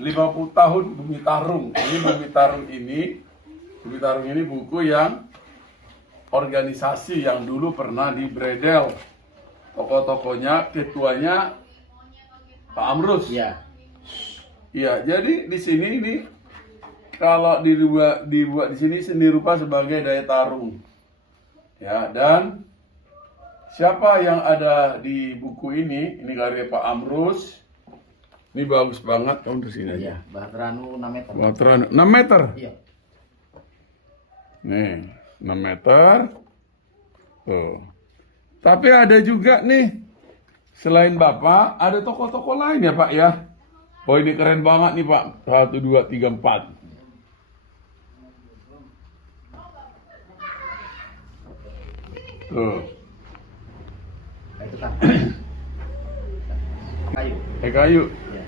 50 tahun Bumi Tarung. Bumi Tarung ini buku yang organisasi yang dulu pernah di Bredel. Tokoh-tokohnya, ketuanya Pak Amrus. Iya. Iya, jadi di sini ini kalau dibuat di sini seni rupa sebagai daya tarung. Ya, dan siapa yang ada di buku ini karya Pak Amrus. Ini bagus banget, kamu di sini aja. Iya, Batranu 6 meter. Baterai 6 meter. Iya. Nih, 6 meter. Tuh. Tapi ada juga nih, selain Bapak, ada toko-toko lain ya Pak ya? Oh ini keren banget nih Pak. 1, 2, 3, 4. Tuh. Itu kan kayu. Kayu. Iya.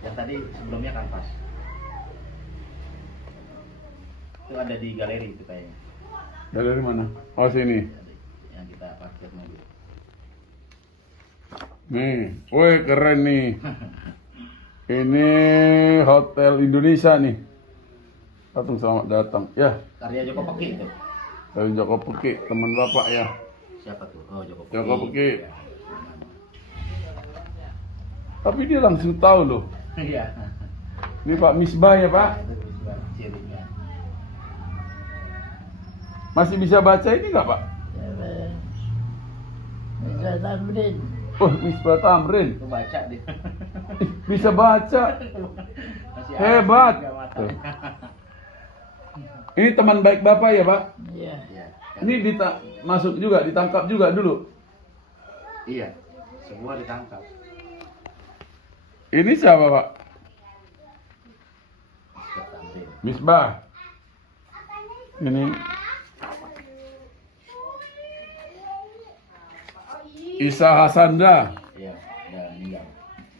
Yang tadi sebelumnya kanvas. Itu ada di galeri itu kayaknya. Dari mana? Oh sini. Tadi yang kita parkir mobil. Nih, woi keren nih. Ini Hotel Indonesia nih. Selamat datang. Ya, Karya Joko Peki itu. dari Joko Peki, teman Bapak ya. Siapa tuh? Oh, Joko Peki. Joko Peki. Ya. Tapi dia langsung tahu loh. Iya. Ini Pak Misbah ya Pak. Itu bisa cirinya. Masih bisa baca ini nggak Pak? Bisa tamrin. Oh, Misbah Tamrin. Itu baca deh. Bisa baca. Masih Hebat. ada 3 mata. Tuh. Ini teman baik Bapak ya Pak? Iya. Iya. Ini masuk juga, ditangkap juga dulu. Iya. Semua ditangkap. Ini siapa Pak? Misbah Tamrin. Misbah. Ini Isa Hasanda. Iya, udah meninggal.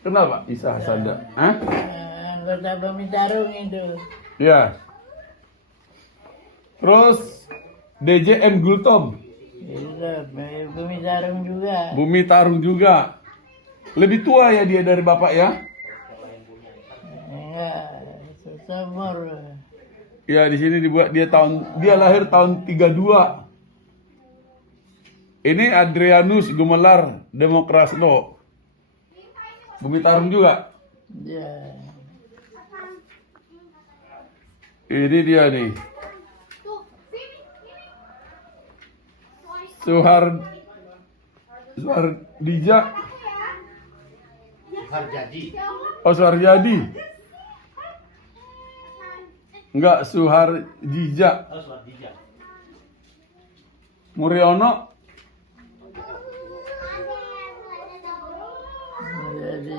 Kenal Pak Isa Hasanda? Hah? Anggota Bumi Tarung itu. Ya. Terus DJM Gultom. Itu Bumi Tarung juga. Bumi Tarung juga. Lebih tua ya dia dari Bapak ya? Enggak, seumur. Ya di sini dibuat dia lahir tahun 32. Ini Adrianus Gumelar Demokrasno. Bumi Tarung juga. Iya. Ini dia nih. Suhardija. Harjadi. Oh Suharjadi. Enggak Suharjija. Oh, Suardija. Muriono. Jadi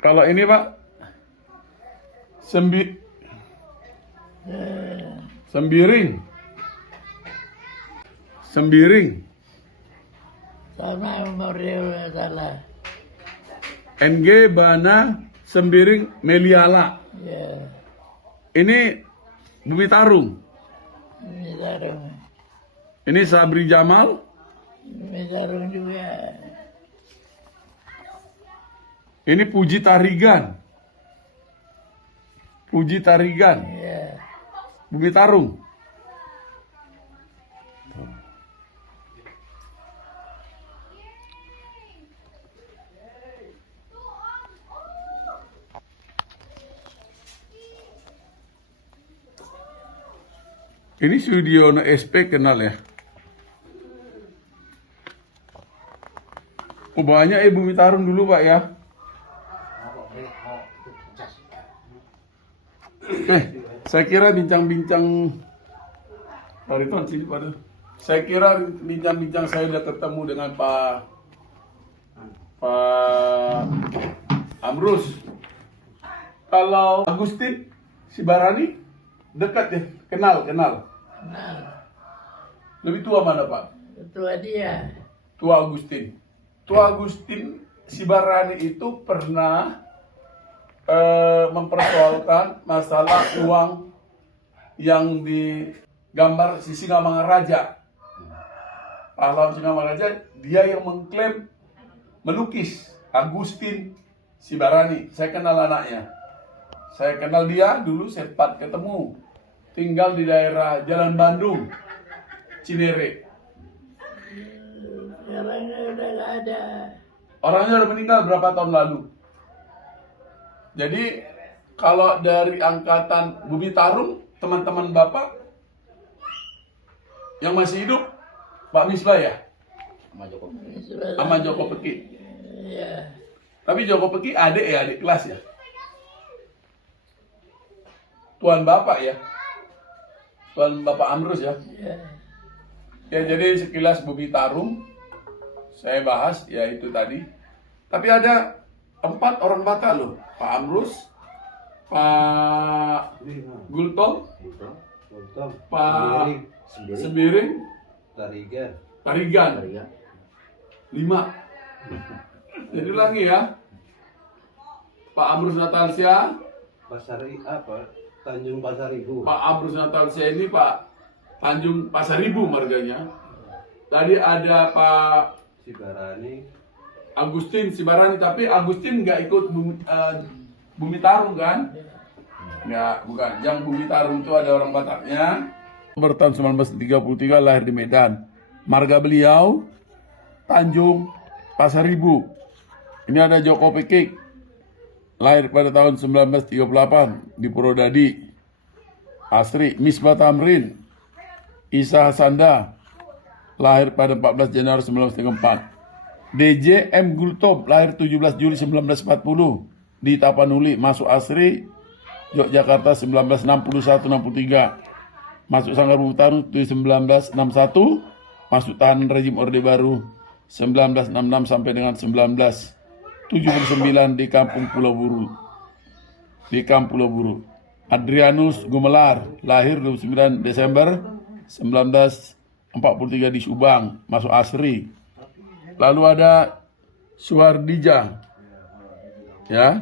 Kalau ini Pak Sembiring. sama Memorial salah. NG Bana Sembiring Meliala. Ya, Ini Bumi Tarung. Bumi Tarung. Ini Sabri Jamal. Bumi Tarung juga. Ini Puji Tarigan. Ya, Bumi Tarung. Ini Sudiono SP kenal ya? Oh banyak Bumi Tarung dulu Pak ya? Saya kira bincang-bincang Pariton sini pada. Saya kira bincang-bincang saya udah ketemu dengan Pak Amrus. Kalau Agustin Sibarani dekat ya, kenal. kenal. Lebih tua mana Pak? Ketua dia. Tua Agustin. Tua Agustin Sibarani itu pernah mempersoalkan masalah uang yang digambar si Singamangaraja. Pahlawan Singamangaraja, dia yang mengklaim melukis, Agustin Sibarani. Saya kenal anaknya. Saya kenal dia dulu, sempat ketemu. Tinggal di daerah Jalan Bandung, Cinere. Sekarang udah nggak ada. Orangnya udah meninggal berapa tahun lalu. Jadi kalau dari angkatan Bumi Tarung, teman-teman Bapak yang masih hidup, Pak Misbah ya? Sama Joko. Sama Joko Peki. Iya. Tapi Joko Peki adik ya, adik kelas ya? Tuan Bapak ya? Tuan Bapak Amrus ya? Iya. Ya jadi sekilas Bumi Tarung, saya bahas ya itu tadi. Tapi ada 4 orang Batak loh. Pak Amrus, Pak Gultom, Pak Sembiring, Tarigan. Tarigan. 5. Jadi ulangi ya. Pak Amrus Natalsia, Pasari apa? Tanjung Pasaribu. Pak Amrus Natalsia ini Pak Tanjung Pasaribu marganya. Tadi ada Pak Sibarani. Agustin Sibarani, tapi Agustin nggak ikut Bumi Tarung kan? Nggak, bukan. Yang Bumi Tarung itu ada orang Bataknya. Bertahun 1933 lahir di Medan. Marga beliau Tanjung Pasaribu. Ini ada Joko Pekik, lahir pada tahun 1938 di Purwodadi. Asri Misbah Tamrin, Isa Hasanda, lahir pada 14 Januari 1934. DJ M. Gultom, lahir 17 Juli 1940 di Tapanuli. Masuk Asri Yogyakarta 1961-63. Masuk Sanggar Bumi Tarung 1961. Masuk tahanan rejim Orde Baru 1966 sampai dengan 1979 di Kampung Pulau Buru. Di Kampung Pulau Buru. Adrianus Gumelar, lahir 29 Desember 1943 di Subang. Masuk Asri. Lalu ada Suhardija, ya,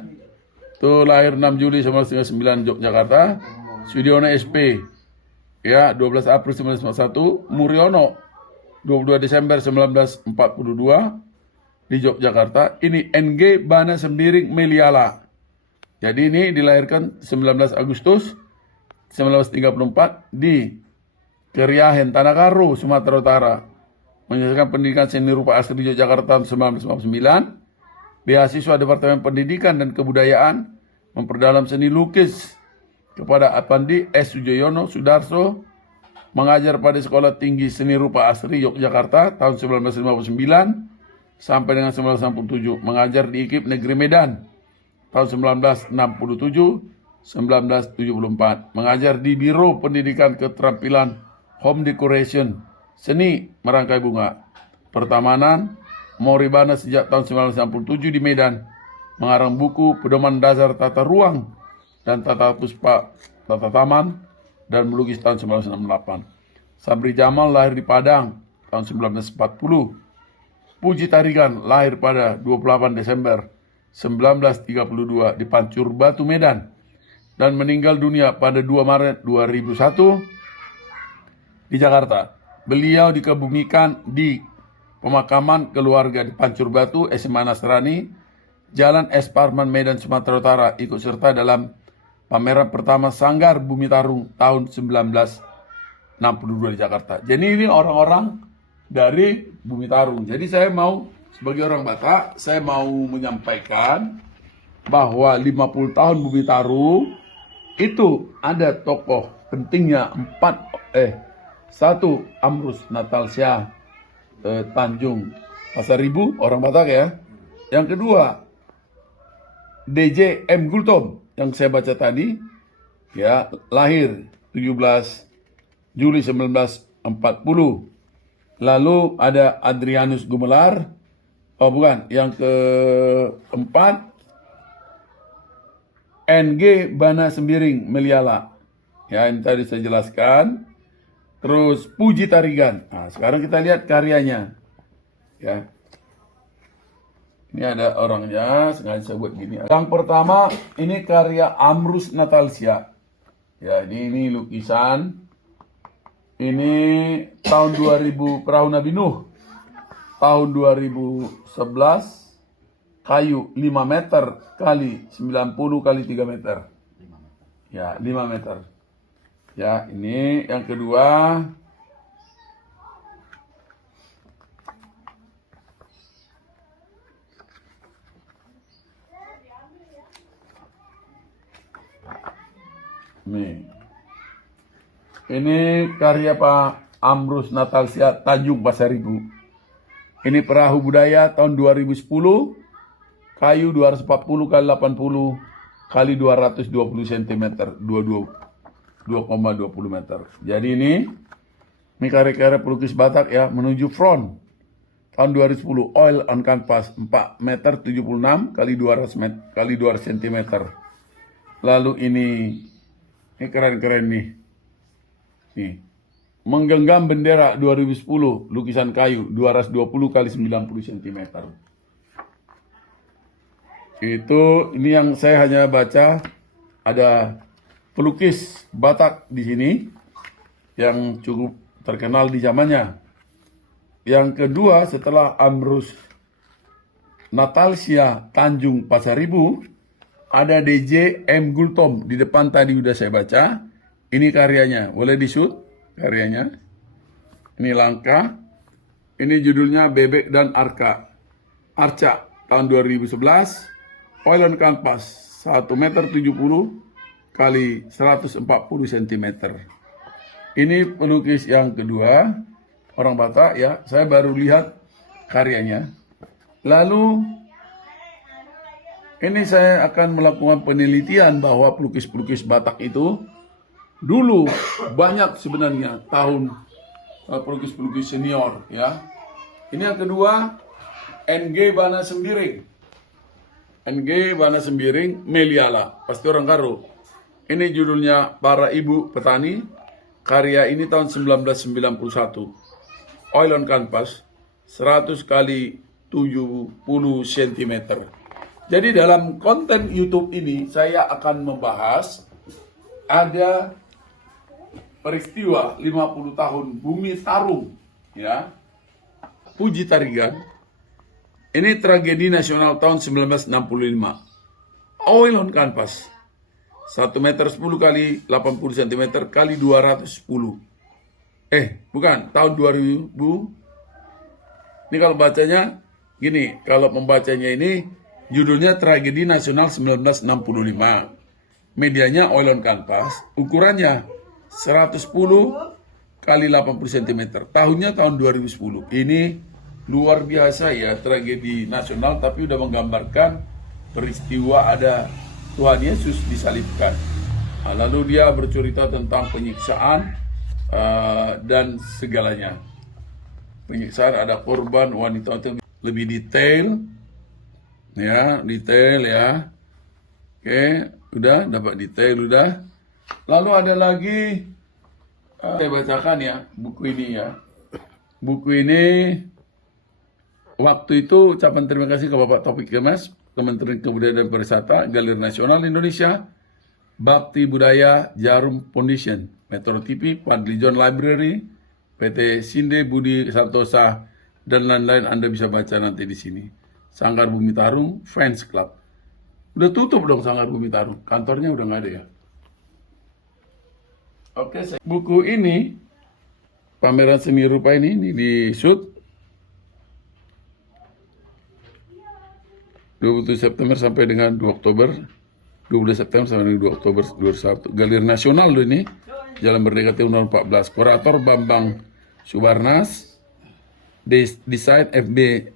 itu lahir 6 Juli 1939 Yogyakarta. Sudiono SP, ya, 12 April 1991. Muriono, 22 Desember 1942 di Yogyakarta. Ini NG Bana Sembiring Meliala. Jadi ini dilahirkan 19 Agustus 1934 di Keriahen, Tanah Karo, Sumatera Utara. Menyelesaikan pendidikan seni rupa asli di Yogyakarta tahun 1959. Beasiswa Departemen Pendidikan dan Kebudayaan, memperdalam seni lukis kepada Apandi S. Sujoyono Sudarso. Mengajar pada Sekolah Tinggi Seni Rupa Asri Yogyakarta tahun 1959 sampai dengan 1967. Mengajar di IKIP Negeri Medan tahun 1967-1974. Mengajar di Biro Pendidikan Keterampilan Home Decoration, Seni Merangkai Bunga, Pertamanan, Moribana sejak tahun 1967 di Medan. Mengarang buku Pedoman Dasar Tata Ruang dan Tata Puspa Tata Taman dan melukis tahun 1968. Sabri Jamal lahir di Padang tahun 1940. Puji Tarigan lahir pada 28 Desember 1932 di Pancur Batu, Medan, dan meninggal dunia pada 2 Maret 2001 di Jakarta. Beliau dikebumikan di pemakaman keluarga di Pancur Batu, SMA Nasrani, Jalan S. Parman, Medan, Sumatera Utara. Ikut serta dalam pameran pertama Sanggar Bumi Tarung tahun 1962 di Jakarta. Jadi ini orang-orang dari Bumi Tarung. Jadi saya mau, sebagai orang Batak, saya mau menyampaikan bahwa 50 tahun Bumi Tarung itu ada tokoh pentingnya 1 Amrus Natalsia Tanjung Pasaribu, orang Batak ya. Yang kedua DJ M. Gultom yang saya baca tadi, ya, lahir 17 Juli 1940. Lalu ada Adrianus Gumelar, oh bukan, yang keempat NG Bana Sembiring Meliala, ya, ini tadi saya jelaskan. Terus Puji Tarigan. Nah, sekarang kita lihat karyanya, ya. Ini ada orangnya, sengaja saya buat gini. Yang pertama ini karya Amrus Natalsia. Ya, ini lukisan. Ini tahun 2000, Perahu Nabi Nuh. Tahun 2011 kayu 5 meter kali 90 kali 3 meter. Ya, 5 meter. Ya, ini yang kedua. Nih. Ini karya Pak Amrus Natalsia Tanjung Pasaribu. Ini perahu budaya tahun 2010, kayu 240 kali 80 kali 220 cm, 2,20 meter. Jadi ini karya-karya pelukis Batak ya, menuju front. Tahun 2010, oil on canvas 4 meter 76 kali 200 kali 200 cm. Lalu ini keren-keren nih. Nih. Menggenggam bendera 2010, lukisan kayu 220 kali 90 cm. Ini yang saya hanya baca, ada pelukis Batak di sini yang cukup terkenal di zamannya. Yang kedua, setelah Amrus Natalsia Tanjung Pasaribu, ada DJ M. Gultom di depan tadi udah saya baca. Ini karyanya, boleh di-shoot karyanya. Ini langka. Ini judulnya Bebek dan Arca tahun 2011. Oil on canvas 1 meter 70 kali 140 cm. Ini pelukis yang kedua, orang Batak ya. Saya baru lihat karyanya. Lalu ini saya akan melakukan penelitian bahwa pelukis-pelukis Batak itu dulu banyak sebenarnya tahun pelukis-pelukis senior ya. Ini yang kedua, NG Bana Sembiring. NG Bana Sembiring Meliala, pasti orang Karo. Ini judulnya Para Ibu Petani. Karya ini tahun 1991. Oil on canvas 100 kali 70 cm. Jadi dalam konten YouTube ini saya akan membahas ada peristiwa 50 tahun Bumi Tarung ya. Puji Tarigan. Ini tragedi nasional tahun 1965. Oil on canvas 1 meter 10 kali 80 cm kali 210. Bukan, tahun 2000. Ini kalau bacanya gini, kalau membacanya ini judulnya Tragedi Nasional 1965. Medianya oil on canvas, ukurannya 110 kali 80 cm. Tahunnya tahun 2010. Ini luar biasa ya, tragedi nasional, tapi udah menggambarkan peristiwa ada Tuhan Yesus disalibkan. Lalu dia bercerita tentang penyiksaan dan segalanya. Penyiksaan, ada korban, wanita itu lebih detail ya. Oke, udah dapat detail udah. Lalu ada lagi saya bacakan ya buku ini ya. Buku ini waktu itu ucapan terima kasih ke Bapak Taufik Kemas, Kementerian Kebudayaan dan Pariwisata, Galeri Nasional Indonesia, Bakti Budaya Jarum Foundation, Metro TV, Fadli John Library, PT Sinde Budi Santosa, dan lain-lain. Anda bisa baca nanti di sini. Sanggar Bumi Tarung Fans Club. Udah tutup dong Sanggar Bumi Tarung. Kantornya udah nggak ada ya. Oke, buku ini pameran seni rupa ini di shoot 27 September sampai dengan 2 Oktober. 12 September sampai dengan 2 Oktober 2021. Galeri Nasional loh ini. Jalan Merdeka Timur 14. Kurator Bambang Subarnas. Desain FB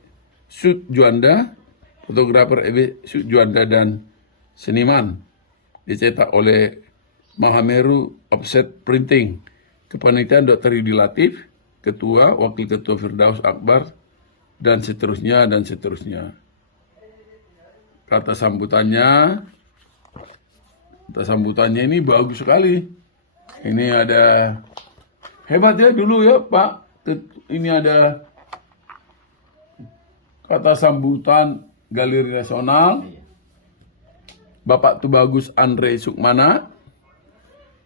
Sud Juanda. Fotografer FB Sud Juanda dan seniman. Dicetak oleh Mahameru Offset Printing. Kepanitiaan Dr. Yudi Latif, Ketua, Wakil Ketua Firdaus Akbar, dan seterusnya dan seterusnya. Kata sambutannya ini bagus sekali. Ini ada, hebat ya dulu ya Pak. Ini ada kata sambutan Galeri Nasional, Bapak Tubagus Andre Sukmana.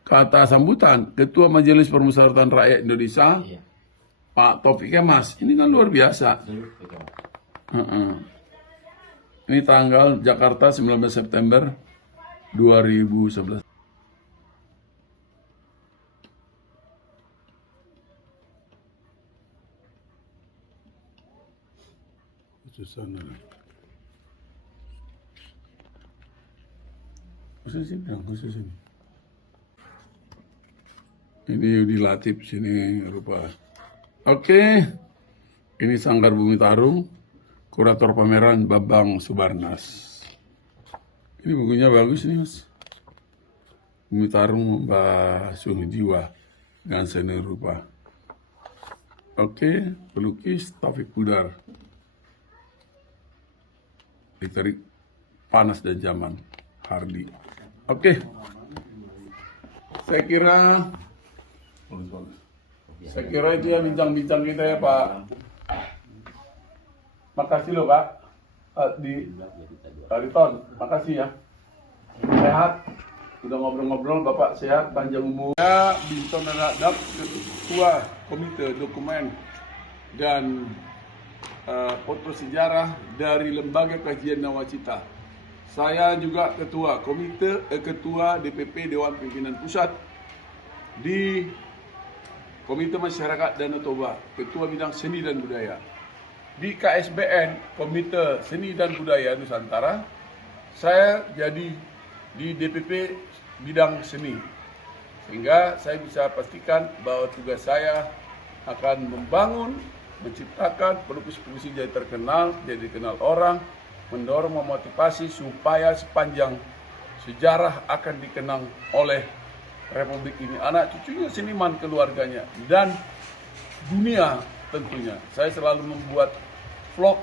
Kata sambutan Ketua Majelis Permusyawaratan Rakyat Indonesia, Pak Taufik Kemas. Ini kan luar biasa. Ini tanggal Jakarta 19 September 2011. Susana. Khusus ini dong, khusus ini. Ini Yudi Latif sini rupa. Oke, ini Sanggar Bumi Tarung, kurator pameran Babang Subarnas. Ini bukunya bagus nih mas. Bumi Tarung Basuh Jiwa dan Seni Rupa. Oke, pelukis Taufik Pudar. Ditarik Panas dan Zaman, Hardi. Oke, saya kira itu ya bincang-bincang kita ya Pak. Makasih loh Pak. Di Riton, makasih ya. Sehat. Udah ngobrol-ngobrol, Bapak sehat, panjang umur. Ya, Binton Radap, Ketua Komite Dokumen dan Foto Sejarah dari Lembaga Kajian Nawacita. Saya juga Ketua DPP Dewan Pimpinan Pusat di Komite Masyarakat Danau Toba, Ketua Bidang Seni dan Budaya. Di KSBN, Komite Seni dan Budaya Nusantara, saya jadi di DPP Bidang Seni. Sehingga saya bisa pastikan bahwa tugas saya akan membangun, menciptakan pelukis-pelukis jadi terkenal, jadi dikenal orang, mendorong, memotivasi supaya sepanjang sejarah akan dikenang oleh Republik ini, anak cucunya, seniman, keluarganya, dan dunia tentunya. Saya selalu membuat vlog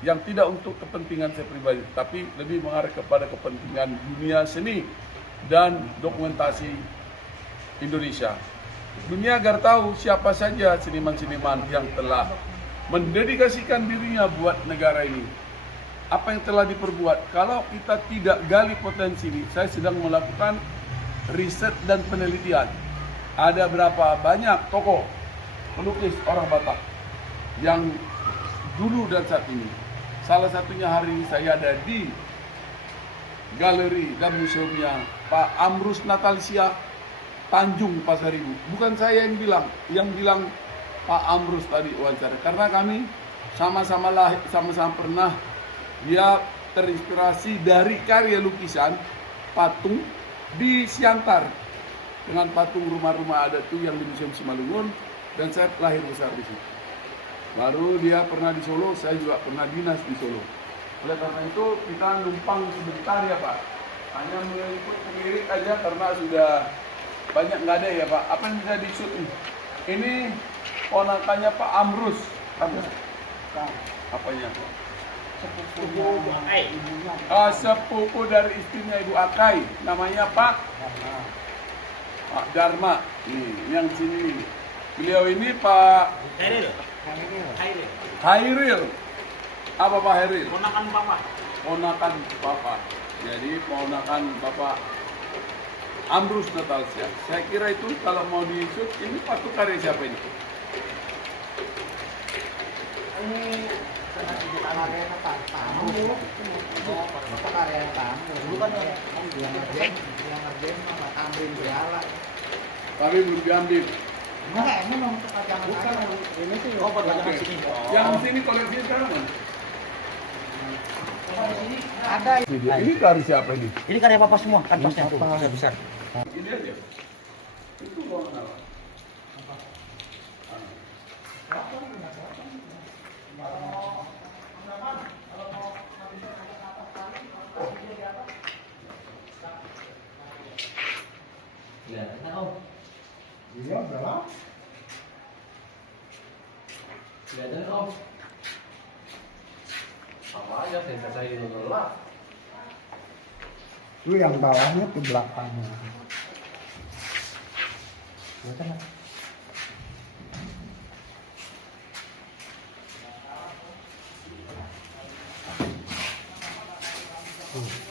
yang tidak untuk kepentingan saya pribadi, tapi lebih mengarah kepada kepentingan dunia seni dan dokumentasi Indonesia. Dunia agar tahu siapa saja seniman-seniman yang telah mendedikasikan dirinya buat negara ini. Apa yang telah diperbuat. Kalau kita tidak gali potensi ini, saya sedang melakukan riset dan penelitian. Ada berapa banyak tokoh pelukis orang Batak yang dulu dan saat ini. Salah satunya hari ini saya ada di galeri dan museumnya Pak Amrus Natalsia Tanjung Pasaribu. Bukan saya yang bilang Pak Amrus tadi wawancara. Karena kami sama-sama pernah, dia terinspirasi dari karya lukisan patung di Siantar dengan patung rumah-rumah adat itu yang di Museum Simalungun, dan saya lahir besar di situ. Baru dia pernah di Solo, saya juga pernah dinas di Solo. Oleh karena itu kita numpang sebentar ya Pak, hanya mengikut sendiri aja karena sudah banyak nggak ada ya Pak. Apa yang bisa di-shoot nih? Ini ponakannya Pak Amrus. Apanya? Sepupu dari istrinya Ibu Akai, namanya Pak Dharma. Nih, yang sini. Beliau ini Pak Hairil. Apa Pak Hairil? Ponakan Bapak. Jadi ponakan Bapak Amrus Natalsia. Saya kira itu kalau mau di-shoot, ini patung karya siapa ini? Tapi belum diambil. Yang sini koleksi sekarang kan? Ada. Ini karya siapa ini? Ini karya Papa semua, kanvasnya tuh, besar. Ini aja. Itu warna apa? Iya, berapa? Kelihatan Om. Sama aja sensasi ini gelap. Itu yang bawahnya tuh belakangnya. Kelihatan nggak? Tuh.